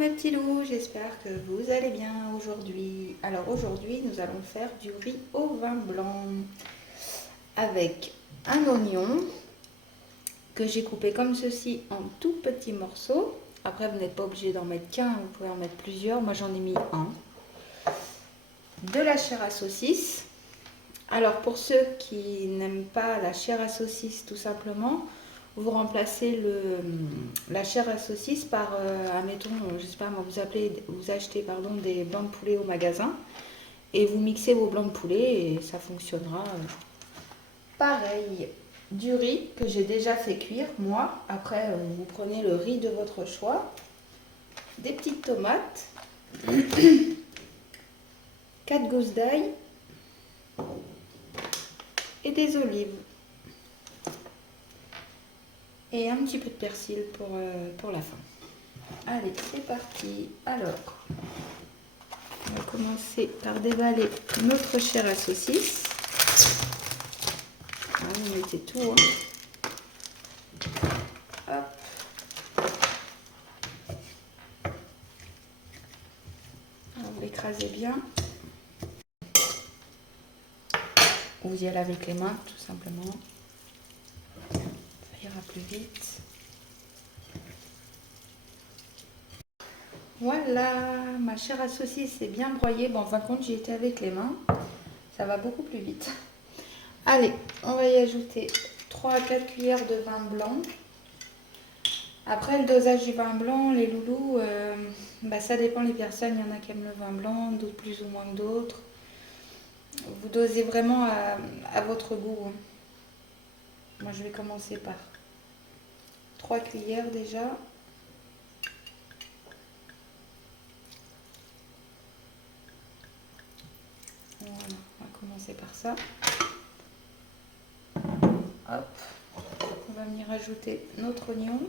mes petits loups, j'espère que vous allez bien aujourd'hui. Alors aujourd'hui, nous allons faire du riz au vin blanc avec un oignon que j'ai coupé comme ceci en tout petits morceaux. Après, vous n'êtes pas obligé d'en mettre qu'un, vous pouvez en mettre plusieurs. Moi, j'en ai mis un. De la chair à saucisse. Alors pour ceux qui n'aiment pas la chair à saucisse, tout simplement, vous remplacez la chair à saucisse par, admettons, j'espère vous achetez des blancs de poulet au magasin et vous mixez vos blancs de poulet et ça fonctionnera pareil. Du riz que j'ai déjà fait cuire, moi. Après, vous prenez le riz de votre choix, des petites tomates, 4 gousses d'ail et des olives. Et un petit peu de persil pour la fin. Allez, c'est parti. Alors, on va commencer par dévaler notre chair à saucisse. Ah, vous mettez tout. Hein. Hop. Alors, vous l'écrasez bien. Vous y allez avec les mains, tout simplement. Ça ira plus vite. Voilà, ma chair à saucisse est bien broyée. Bon, en fin de compte, j'y étais avec les mains. Ça va beaucoup plus vite. Allez, on va y ajouter 3 à 4 cuillères de vin blanc. Après, le dosage du vin blanc, les loulous, ça dépend les personnes. Il y en a qui aiment le vin blanc, d'autres plus ou moins que d'autres. Vous dosez vraiment à votre goût. Moi, je vais commencer par 3 cuillères déjà. Voilà, on va commencer par ça. Hop, on va venir ajouter notre oignon.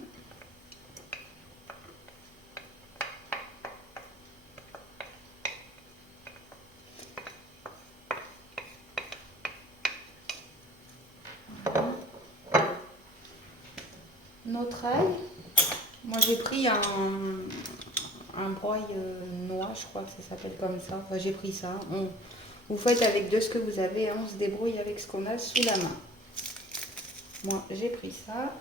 Voilà. Notre ail. Moi, j'ai pris un broil noix, je crois que ça s'appelle comme ça. Enfin, j'ai pris ça. Vous faites avec de ce que vous avez, hein. On se débrouille avec ce qu'on a sous la main. Moi, j'ai pris ça.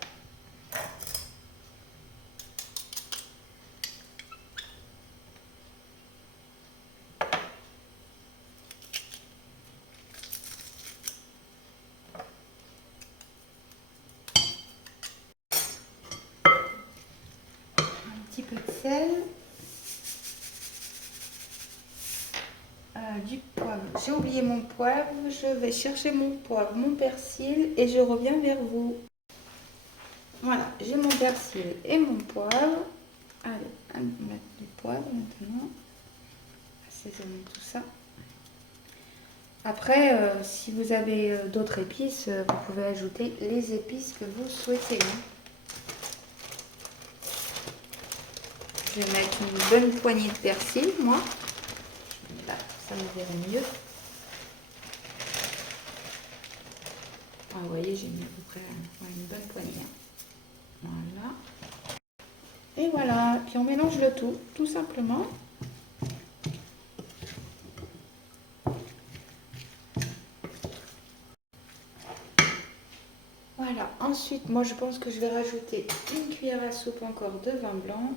Un petit peu de sel. Du poivre. J'ai oublié mon poivre. Je vais chercher mon poivre, mon persil et je reviens vers vous. Voilà, j'ai mon persil et mon poivre. Allez, on va mettre du poivre maintenant. Assaisonner tout ça. Après, si vous avez d'autres épices, vous pouvez ajouter les épices que vous souhaitez. Je vais mettre une bonne poignée de persil, moi. Là, ça me verrait mieux. Ah, vous voyez, j'ai mis à peu près une bonne poignée. Voilà. Et voilà. Puis on mélange le tout simplement. Voilà. Ensuite, moi, je pense que je vais rajouter une cuillère à soupe encore de vin blanc.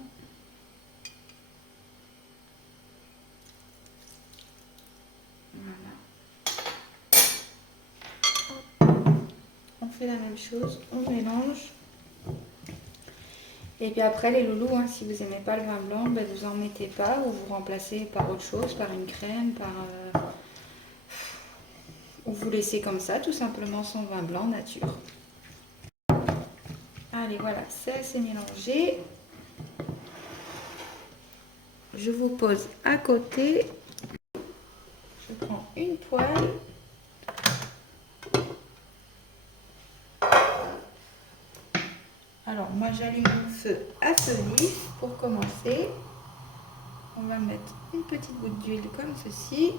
On fait la même chose, on mélange. Et puis après les loulous, hein, si vous n'aimez pas le vin blanc, vous en mettez pas ou vous remplacez par autre chose, par une crème, ou vous laissez comme ça, tout simplement sans vin blanc nature. Allez, voilà, c'est assez mélangé. Je vous pose à côté. Je prends une poêle. Alors, moi, j'allume mon feu à feu vif pour commencer. On va mettre une petite goutte d'huile comme ceci.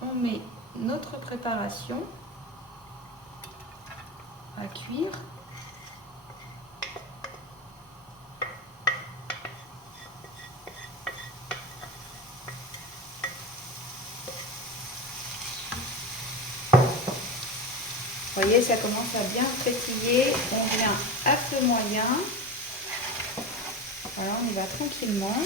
On met notre préparation à cuire. voyez, ça commence à bien pétiller. On vient à feu moyen. Voilà, on y va tranquillement.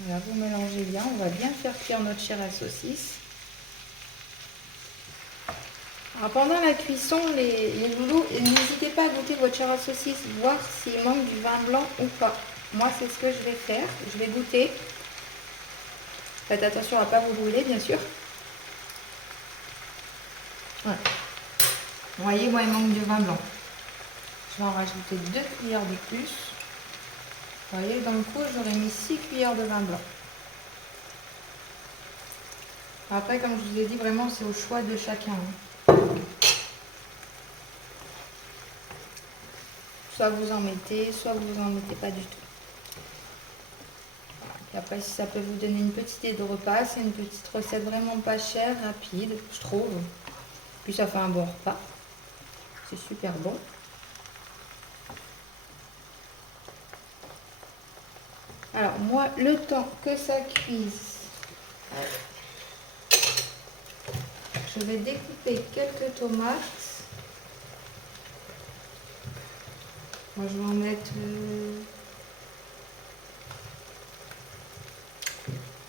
Voilà, vous mélangez bien. On va bien faire cuire notre chair à saucisse. Alors pendant la cuisson, les loulous, n'hésitez pas à goûter votre chair à saucisse, voir s'il manque du vin blanc ou pas. Moi, c'est ce que je vais faire. Je vais goûter. Faites attention à ne pas vous brûler, bien sûr. Ouais. Vous voyez, moi, il manque du vin blanc. Je vais en rajouter 2 cuillères de plus. Vous voyez, dans le coup, j'aurais mis 6 cuillères de vin blanc. Après, comme je vous ai dit, vraiment, c'est au choix de chacun. Soit vous en mettez, soit vous en mettez pas du tout. Et après, si ça peut vous donner une petite idée de repas, c'est une petite recette vraiment pas chère, rapide, je trouve. Puis ça fait un bon repas. C'est super bon. Alors moi, le temps que ça cuise, je vais découper quelques tomates. Moi, je vais en mettre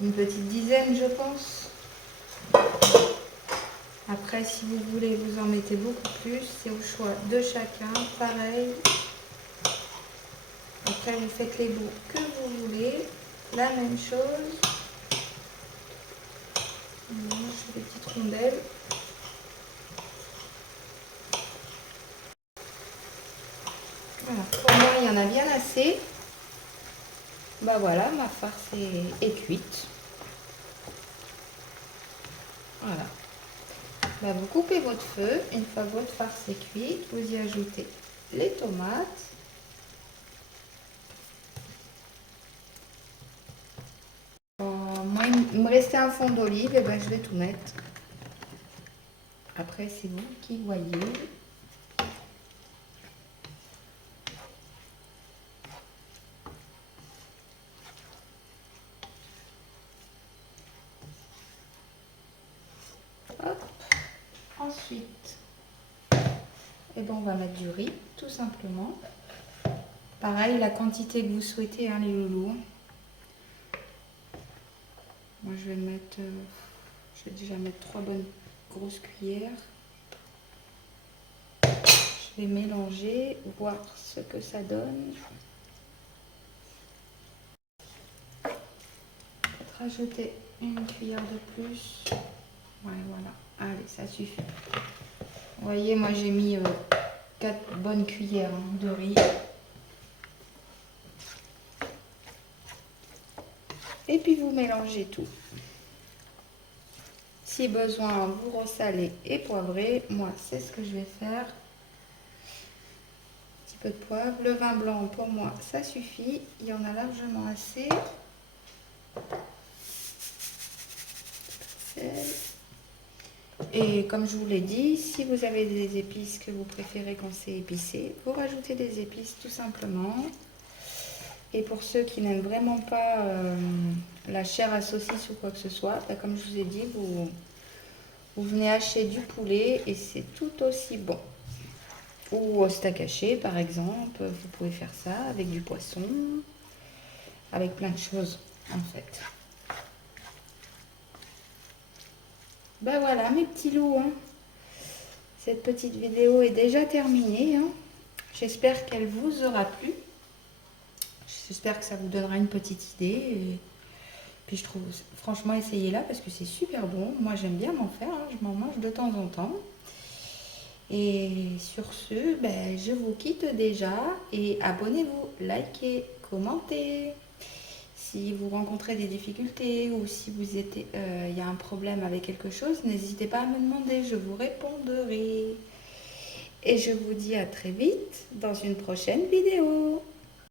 une petite dizaine, je pense. Après, si vous voulez, vous en mettez beaucoup plus. C'est au choix de chacun. Pareil. Après, vous faites les bouts que vous voulez. La même chose. Moi, je fais des petites rondelles. Voilà. Pour moi, il y en a bien assez. Bah voilà, ma farce est cuite. Voilà. Bah, vous coupez votre feu. Une fois que votre farce est cuite, vous y ajoutez les tomates. Moi, il me restait un fond d'olive, et ben je vais tout mettre. Après, c'est vous qui voyez. Hop. Ensuite, et ben on va mettre du riz, tout simplement. Pareil, la quantité que vous souhaitez, hein, les loulous. Moi, je vais mettre, je vais déjà mettre 3 bonnes grosses cuillères. Je vais mélanger, voir ce que ça donne. Rajouter une cuillère de plus. Ouais, voilà. Allez, ça suffit. Vous voyez, moi j'ai mis 4 bonnes cuillères de riz. Et puis vous mélangez tout. Si besoin, vous ressalez et poivrez. Moi, c'est ce que je vais faire. Un petit peu de poivre. Le vin blanc, pour moi, ça suffit. Il y en a largement assez. Et comme je vous l'ai dit, si vous avez des épices que vous préférez quand c'est épicé, vous rajoutez des épices tout simplement. Et pour ceux qui n'aiment vraiment pas la chair à saucisse ou quoi que ce soit, bah, comme je vous ai dit, vous venez hacher du poulet et c'est tout aussi bon. Ou au steak haché par exemple, vous pouvez faire ça avec du poisson, avec plein de choses en fait. Ben voilà mes petits loups, hein. Cette petite vidéo est déjà terminée, hein. J'espère qu'elle vous aura plu. J'espère que ça vous donnera une petite idée. Et puis je trouve, franchement, essayez-la parce que c'est super bon. Moi j'aime bien m'en faire, hein. Je m'en mange de temps en temps. Et sur ce, ben, je vous quitte déjà et abonnez-vous, likez, commentez. Si vous rencontrez des difficultés ou si vous êtes, y a un problème avec quelque chose, n'hésitez pas à me demander, je vous répondrai. Et je vous dis à très vite dans une prochaine vidéo.